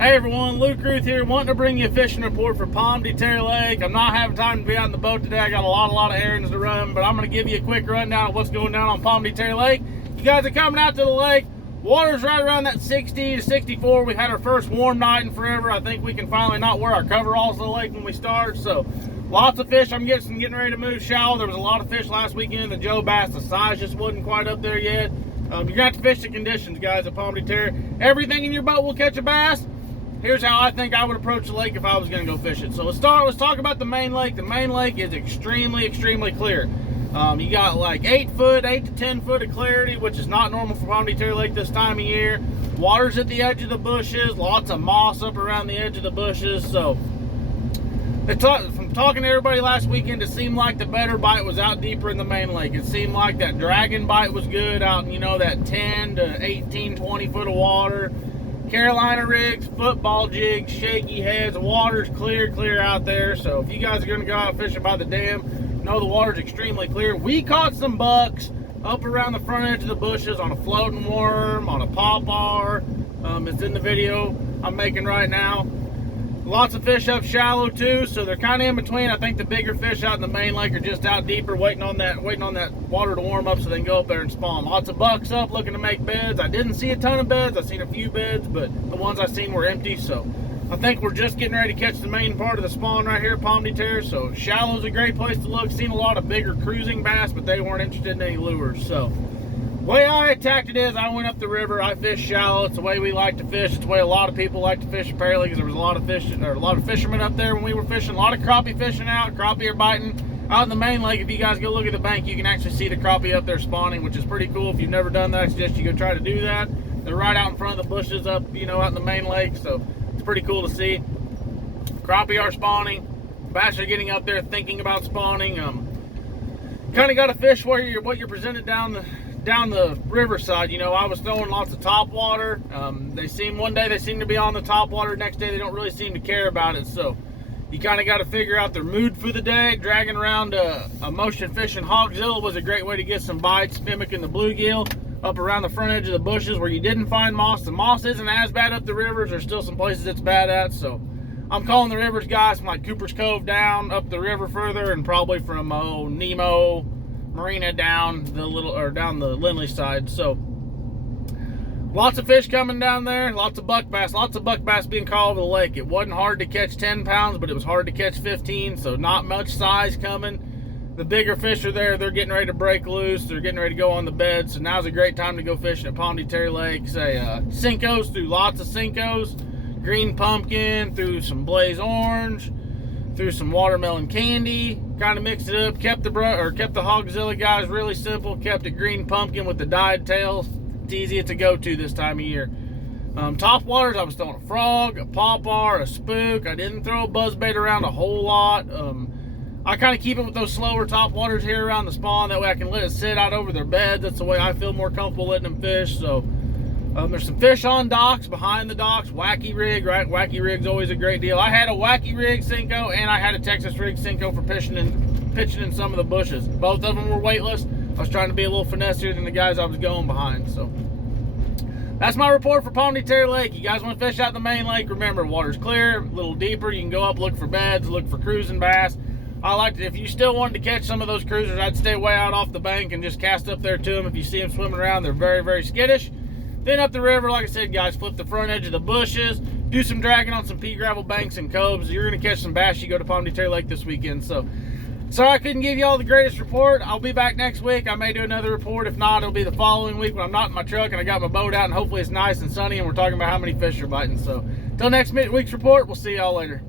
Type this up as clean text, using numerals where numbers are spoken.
Hey everyone, Luke Ruth here, wanting to bring you a fishing report for Pomme DE Terre Lake. I'm not having time to be out in the boat today. I got a lot of errands to run, but I'm going to give you a quick rundown of what's going down on Pomme DE Terre Lake. You guys are coming out to the lake. Water's right around that 60 to 64. We had our first warm night in forever. I think we can finally not wear our coveralls to the lake when we start. So lots of fish. I'm getting ready to move shallow. There was a lot of fish last weekend. The Joe bass, the size just wasn't quite up there yet. You're going to have to fish the conditions, guys, at Pomme DE Terre. Everything in your boat will catch a bass. Here's how I think I would approach the lake if I was going to go fish it. So let's talk about the main lake. The main lake is extremely clear. You got like 8 to 10 foot of clarity, which is not normal for Pomme DE Terre Lake this time of year. Water's at the edge of the bushes, lots of moss up around the edge of the bushes. So from talking to everybody last weekend, it seemed like the better bite was out deeper in the main lake. It seemed like that dragon bite was good out in, that 10 to 18, 20 foot of water. Carolina rigs, football jigs, shaky heads. The water's clear out there. So if you guys are going to go out fishing by the dam, know the water's extremely clear. We caught some bucks up around the front edge of the bushes on a floating worm, on a pawpaw. It's in the video I'm making right now. Lots of fish up shallow too, so they're kind of in between. I think the bigger fish out in the main lake are just out deeper, waiting on that water to warm up so they can go up there and spawn. Lots of bucks up looking to make beds. I didn't see a ton of beds. I've seen a few beds, but the ones I've seen were empty. So I think we're just getting ready to catch the main part of the spawn right here at Pomme DE Terre. So shallow's a great place to look. Seen a lot of bigger cruising bass, but they weren't interested in any lures. So the way I attacked it is I went up the river. I fished shallow. It's the way we like to fish. It's the way a lot of people like to fish apparently, because there was a lot of fishermen up there when we were fishing. A lot of crappie fishing out. Crappie are biting out in the main lake. If you guys go look at the bank, you can actually see the crappie up there spawning, which is pretty cool. If you've never done that, I suggest you go try to do that. They're right out in front of the bushes up, out in the main lake, so it's pretty cool to see. Crappie are spawning. Bass are getting up there thinking about spawning. Kind of got to fish what you're presented down the riverside. I was throwing lots of top water. One day they seem to be on the top water, next day they don't really seem to care about it. So you kind of got to figure out their mood for the day. Dragging around a motion fishing hogzilla was a great way to get some bites, mimicking the bluegill up around the front edge of the bushes where you didn't find moss. The moss isn't as bad up the rivers. There's still some places it's bad at. So I'm calling the rivers guys from like Cooper's Cove down up the river further, and probably from Nemo Marina down the Lindley side. So lots of fish coming down there, lots of buck bass being caught over the lake. It wasn't hard to catch 10 pounds, but it was hard to catch 15, so not much size coming. The bigger fish are there. They're getting ready to break loose. They're getting ready to go on the bed. So now's a great time to go fishing at Pomme DE Terre Lake. Cincos, through lots of Cincos, green pumpkin, through some blaze orange, through some watermelon candy, kind of mixed it up, kept the hogzilla guys really simple, kept it green pumpkin with the dyed tails. It's easy to go to this time of year. Top waters, I was throwing a frog, a pawpaw, a spook. I didn't throw a buzzbait around a whole lot. I kind of keep it with those slower top waters here around the spawn. That way I can let it sit out over their beds. That's the way I feel more comfortable letting them fish. So there's some fish on docks, behind the docks. Wacky rig, right? Wacky rig's always a great deal. I had a wacky rig Cinco and I had a Texas rig Cinco for pitching in some of the bushes. Both of them were weightless. I was trying to be a little finessier than the guys I was going behind. So that's my report for Pomme DE Terre Lake. You guys want to fish out the main lake, remember, water's clear, a little deeper. You can go up, look for beds, look for cruising bass. If you still wanted to catch some of those cruisers, I'd stay way out off the bank and just cast up there to them. If you see them swimming around, they're very skittish. Then up the river, like I said, guys, flip the front edge of the bushes, do some dragging on some pea gravel banks and coves. You're going to catch some bass. You go to Pomme DE Terre Lake this weekend. So sorry I couldn't give you all the greatest report. I'll be back next week. I may do another report. If not, it'll be the following week when I'm not in my truck and I got my boat out, and hopefully it's nice and sunny and we're talking about how many fish are biting. So until next week's report, we'll see y'all later.